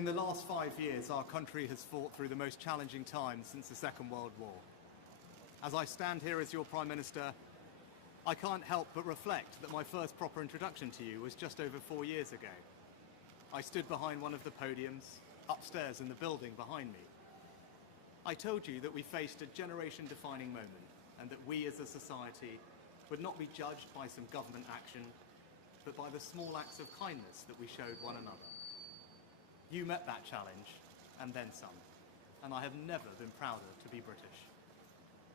In the last 5 years, our country has fought through the most challenging times since the Second World War. As I stand here as your Prime Minister, I can't help but reflect that my first proper introduction to you was just over 4 years ago. I stood behind one of the podiums, upstairs in the building behind me. I told you that we faced a generation-defining moment and that we as a society would not be judged by some government action, but by the small acts of kindness that we showed one another. You met that challenge, and then some, and I have never been prouder to be British.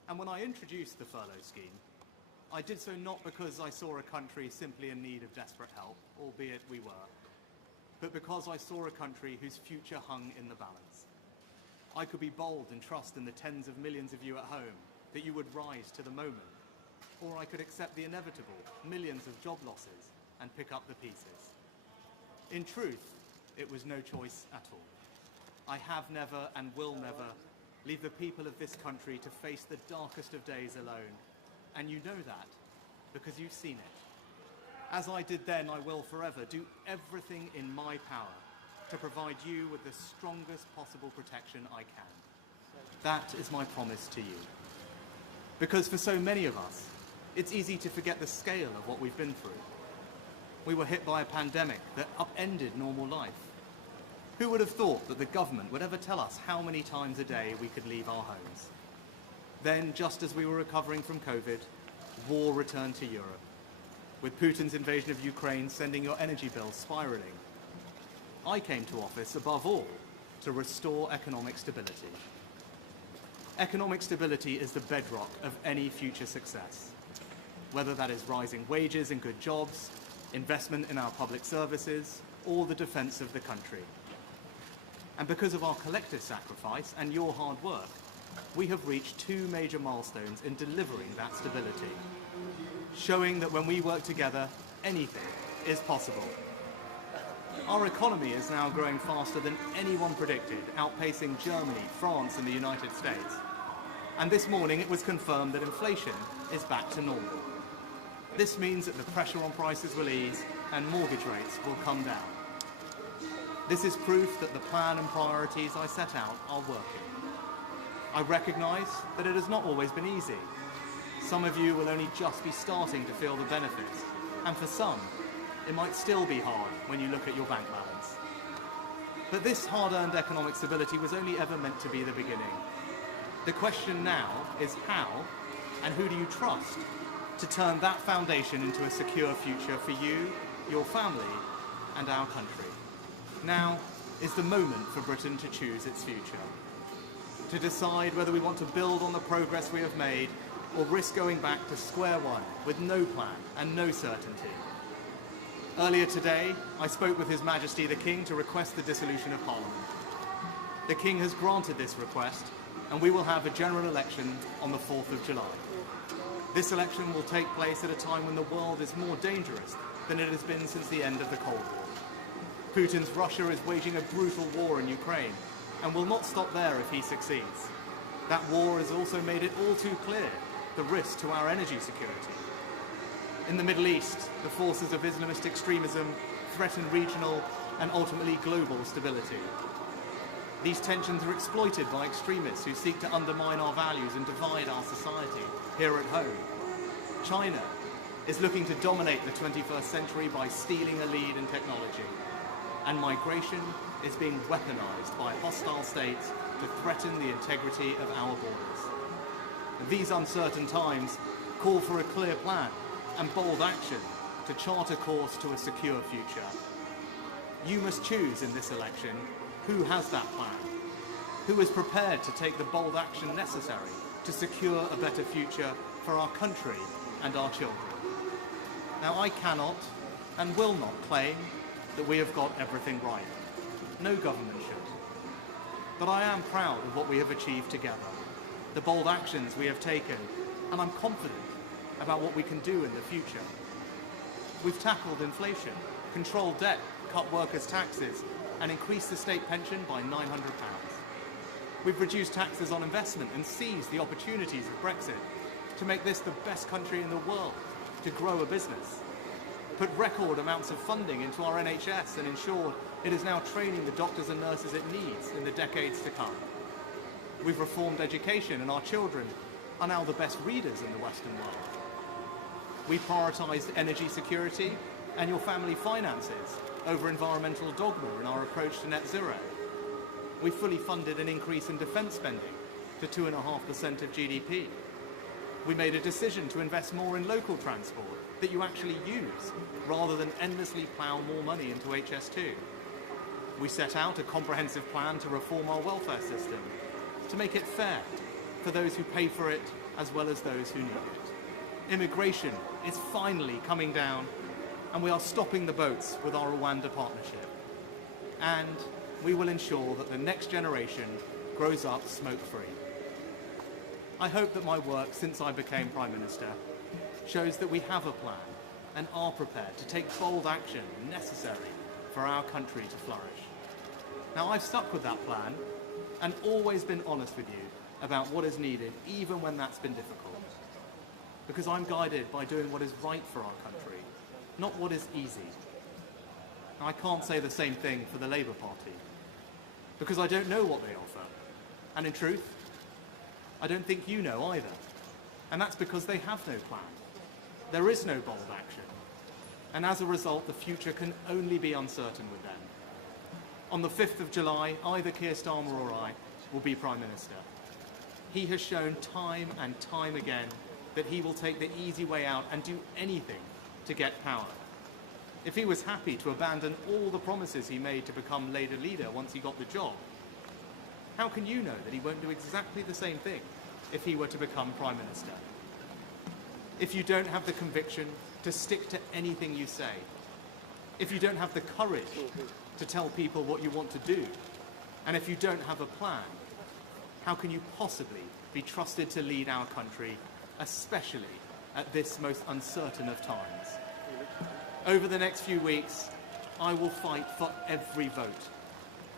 And when I introduced the furlough scheme, I did so not because I saw a country simply in need of desperate help, albeit we were, but because I saw a country whose future hung in the balance. I could be bold and trust in the tens of millions of you at home that you would rise to the moment, or I could accept the inevitable millions of job losses and pick up the pieces. In truth, it was no choice at all. I have never and will never leave the people of this country to face the darkest of days alone, and you know that because you've seen it. As I did then, I will forever do everything in my power to provide you with the strongest possible protection I can. That is my promise to you. Because for so many of us, it's easy to forget the scale of what we've been through. We were hit by a pandemic that upended normal life. Who would have thought that the government would ever tell us how many times a day we could leave our homes? Then, just as we were recovering from COVID, war returned to Europe, with Putin's invasion of Ukraine sending your energy bills spiraling. I came to office, above all, to restore economic stability. Economic stability is the bedrock of any future success, whether that is rising wages and good jobs, investment in our public services, or the defence of the country. And because of our collective sacrifice and your hard work, we have reached 2 major milestones in delivering that stability, showing that when we work together, anything is possible. Our economy is now growing faster than anyone predicted, outpacing Germany, France, and the United States. And this morning it was confirmed that inflation is back to normal. This means that the pressure on prices will ease and mortgage rates will come down. This is proof that the plan and priorities I set out are working. I recognise that it has not always been easy. Some of you will only just be starting to feel the benefits, and for some, it might still be hard when you look at your bank balance. But this hard-earned economic stability was only ever meant to be the beginning. The question now is how, and who do you trust to turn that foundation into a secure future for you, your family, and our country. Now is the moment for Britain to choose its future, to decide whether we want to build on the progress we have made or risk going back to square one with no plan and no certainty. Earlier today, I spoke with His Majesty the King to request the dissolution of Parliament. The King has granted this request, and we will have a general election on the 4th of July. This election will take place at a time when the world is more dangerous than it has been since the end of the Cold War. Putin's Russia is waging a brutal war in Ukraine and will not stop there if he succeeds. That war has also made it all too clear the risk to our energy security. In the Middle East, the forces of Islamist extremism threaten regional and ultimately global stability. These tensions are exploited by extremists who seek to undermine our values and divide our society here at home. China is looking to dominate the 21st century by stealing a lead in technology. And migration is being weaponized by hostile states to threaten the integrity of our borders. These uncertain times call for a clear plan and bold action to chart a course to a secure future. You must choose in this election who has that plan, who is prepared to take the bold action necessary to secure a better future for our country and our children. Now, I cannot and will not claim that we have got everything right. No government should. But I am proud of what we have achieved together, the bold actions we have taken, and I'm confident about what we can do in the future. We've tackled inflation, controlled debt, cut workers' taxes, and increased the state pension by £900. We've reduced taxes on investment and seized the opportunities of Brexit to make this the best country in the world to grow a business. put record amounts of funding into our NHS and ensured it is now training the doctors and nurses it needs in the decades to come. We've reformed education, and our children are now the best readers in the Western world. We prioritised energy security and your family finances over environmental dogma in our approach to net zero. We fully funded an increase in defence spending to 2.5% of GDP. We made a decision to invest more in local transport that you actually use, rather than endlessly plough more money into HS2. We set out a comprehensive plan to reform our welfare system, to make it fair for those who pay for it as well as those who need it. Immigration is finally coming down, and we are stopping the boats with our Rwanda partnership. And we will ensure that the next generation grows up smoke-free. I hope that my work since I became Prime Minister shows that we have a plan and are prepared to take bold action necessary for our country to flourish. Now, I've stuck with that plan and always been honest with you about what is needed, even when that's been difficult. Because I'm guided by doing what is right for our country, not what is easy. Now, I can't say the same thing for the Labour Party, because I don't know what they offer. And in truth, I don't think you know either. And that's because they have no plan. There is no bold action. And as a result, the future can only be uncertain with them. On the 5th of July, either Keir Starmer or I will be Prime Minister. He has shown time and time again that he will take the easy way out and do anything to get power. If he was happy to abandon all the promises he made to become Labour leader once he got the job, how can you know that he won't do exactly the same thing if he were to become Prime Minister? If you don't have the conviction to stick to anything you say, if you don't have the courage to tell people what you want to do, and if you don't have a plan, how can you possibly be trusted to lead our country, especially at this most uncertain of times? Over the next few weeks, I will fight for every vote.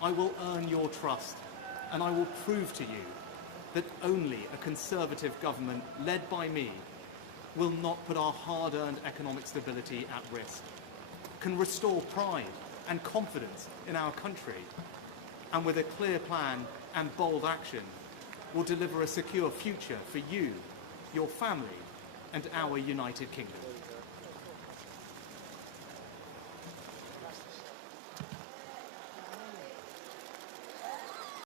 I will earn your trust, and I will prove to you that only a Conservative government led by me will not put our hard-earned economic stability at risk, can restore pride and confidence in our country, and with a clear plan and bold action, will deliver a secure future for you, your family, and our United Kingdom.